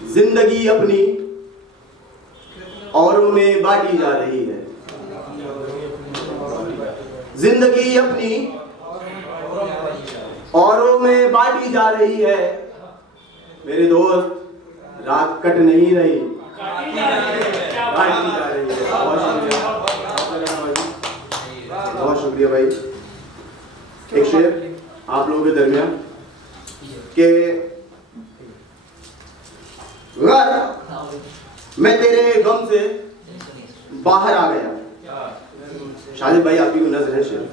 जिंदगी अपनी औरों में बांटी जा रही है। जिंदगी अपनी औरों में बांटी जा रही है। मेरे दोस्त, रात कट नहीं रही, बांटी जा रही है। बहुत शुक्रिया भाई। एक शेर आप लोगों के दरमियान के मैं तेरे गम से बाहर आ गया। शाहिद भाई आपकी कोई नजर है शेर?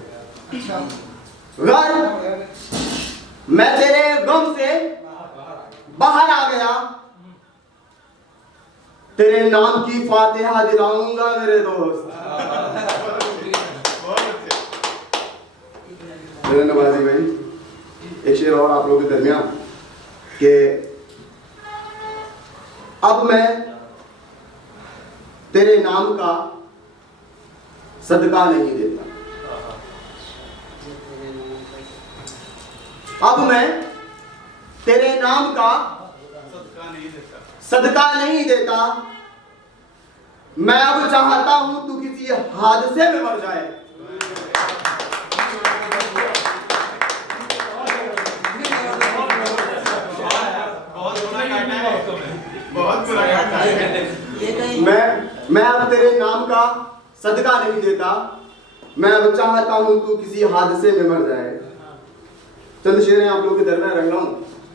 मैं तेरे गम से बाहर आ गया, तेरे नाम की फातिहा दिलाऊंगा मेरे दोस्त। मेरे नवाजी भाई, एक शेर और आप लोगों के दरमियान कि अब मैं तेरे नाम का सदका नहीं देता। अब मैं तेरे नाम का सदका नहीं देता। मैं अब चाहता हूं तू किसी हादसे में मर जाए। मैं अब तेरे नाम का सदका नहीं देता। मैं अब चाहता हूं तू किसी हादसे में मर जाए। चंद शेर हैं आप लोगों के दरमियान रख रहा हूं।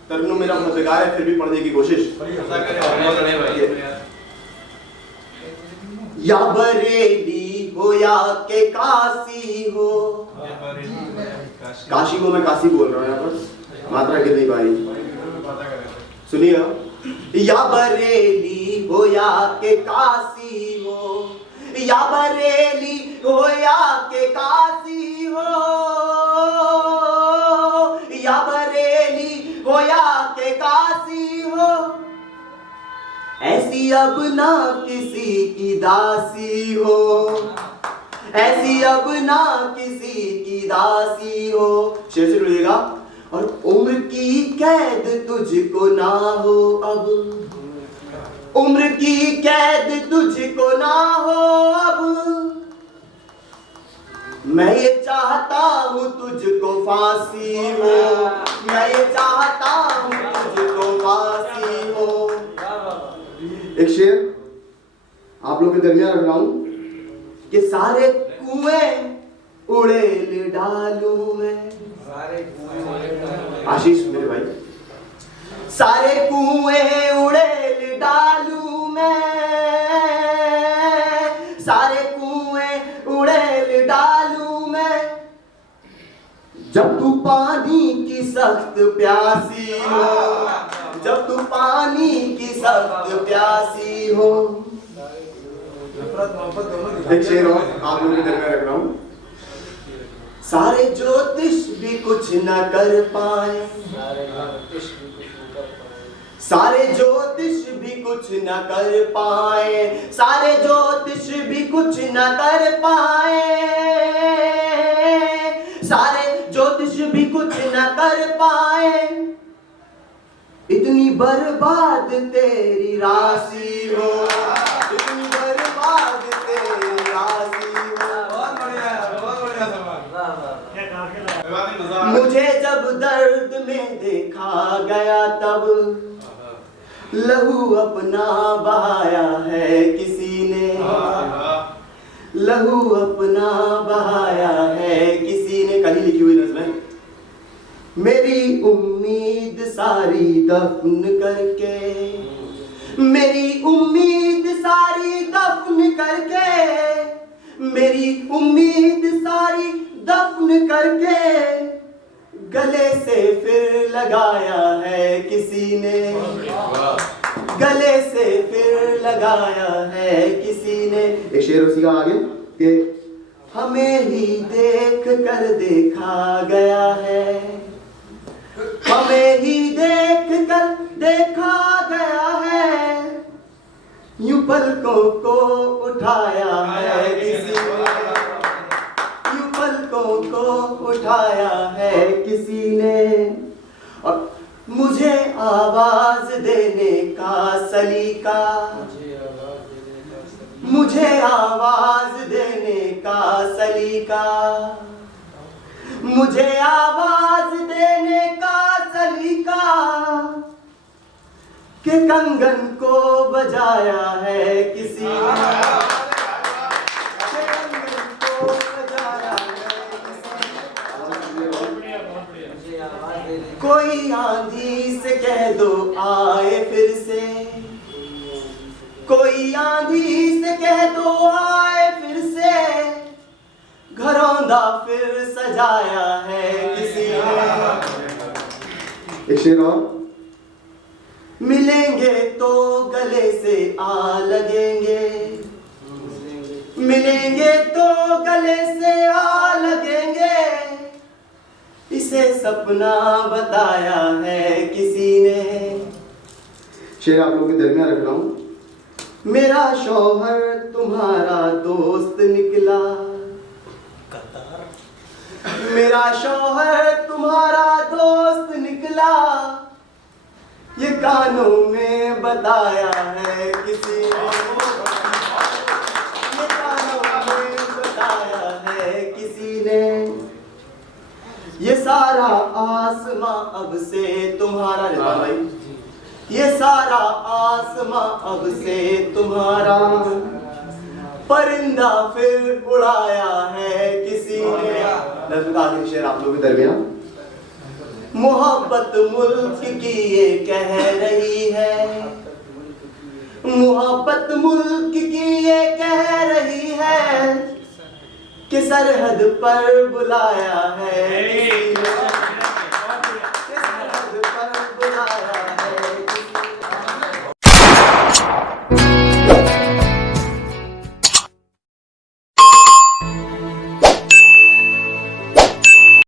तरन्नुम मेरा मददगार है, फिर भी पढ़ने की कोशिश। या बरेली हो या के काशी हो, काशी को मैं काशी बोल रहा हूं यहाँ पर, मात्रा कितनी पारी सुनिए। या बरेली हो या के काशी हो, या बरेली हो या के काशी हो, या बरेली हो या के काशी हो, ऐसी अब ना किसी की दासी हो, ऐसी अब ना किसी की दासी हो। शेर से जुड़िएगा। और उम्र की कैद तुझको ना हो अब, उम्र की कैद तुझको ना हो अब, मैं ये चाहता हूँ तुझको फांसी हो, मैं ये चाहता हूँ तुझको फांसी हो। एक शेर आप लोग के दरमियान रख रहा हूं कि सारे कुएं उड़ेल डालूं मैं। आशीष मेरे भाई, सारे कुएं उड़ेल डालूं मैं, सारे कुएं उड़ेल डालूं मैं, जब तू पानी की सख्त प्यासी हो, जब तू पानी की सख्त प्यासी हो। एक शेर और आप लोगों के दरमियान रख रहा हूं। सारे ज्योतिष भी कुछ न कर पाए, सारे ज्योतिष भी कुछ न कर पाए, सारे ज्योतिष भी कुछ न कर पाए, सारे ज्योतिष भी कुछ न कर पाए, इतनी बर्बाद तेरी राशि हो, इतनी बर्बाद तेरी राशि हो। बहुत बढ़िया, बहुत बढ़िया सवाल। मुझे जब दर्द में देखा गया तब लहू अपना बहाया है किसी ने, लहू अपना बहाया है किसी ने। कल ही लिखी हुई नज़्म। मेरी उम्मीद सारी दफन करके, मेरी उम्मीद सारी दफन करके, मेरी उम्मीद सारी दफन करके, गले से फिर लगाया है किसी ने, गले से फिर लगाया है किसी ने। एक शेर उसी का आगे कि हमें ही देख कर देखा गया है, हमें ही देख कर देखा गया है, यूं पलकों को उठाया है किसी ने, यूं पलकों को उठाया है किसी ने। और मुझे आवाज देने का सलीका, मुझे आवाज देने का सलीका, मुझे आवाज देने का सलीका, कि कंगन को बजाया है किसी ने, कि कंगन को बजाया है किसी ने। कोई आंधी से कह दो आए फिर से, कोई आंधी से कह दो आए फिर से, घरौंदा फिर सजाया है किसी ने। एक शेर और। मिलेंगे तो गले से आ लगेंगे, मिलेंगे तो गले से आ लगेंगे, इसे सपना बताया है किसी ने। शेर आप लोगों के दरमियान रख रहा हूं। मेरा शौहर तुम्हारा दोस्त निकला, मेरा शौहर तुम्हारा दोस्त निकला, ये कानों में बताया है किसी ने, ये कानों में बताया है किसी ने। ये सारा आसमां अब से तुम्हारा, रिजवान भाई, ये सारा आसमां अब से तुम्हारा, परिंदा फिर उड़ाया है किसी ने। आखिरी शेर आप लोगों के दरमियान। मोहब्बत मुल्क की ये कह रही है, मोहब्बत मुल्क की ये कह रही है, कि सरहद पर बुलाया है किसी ने।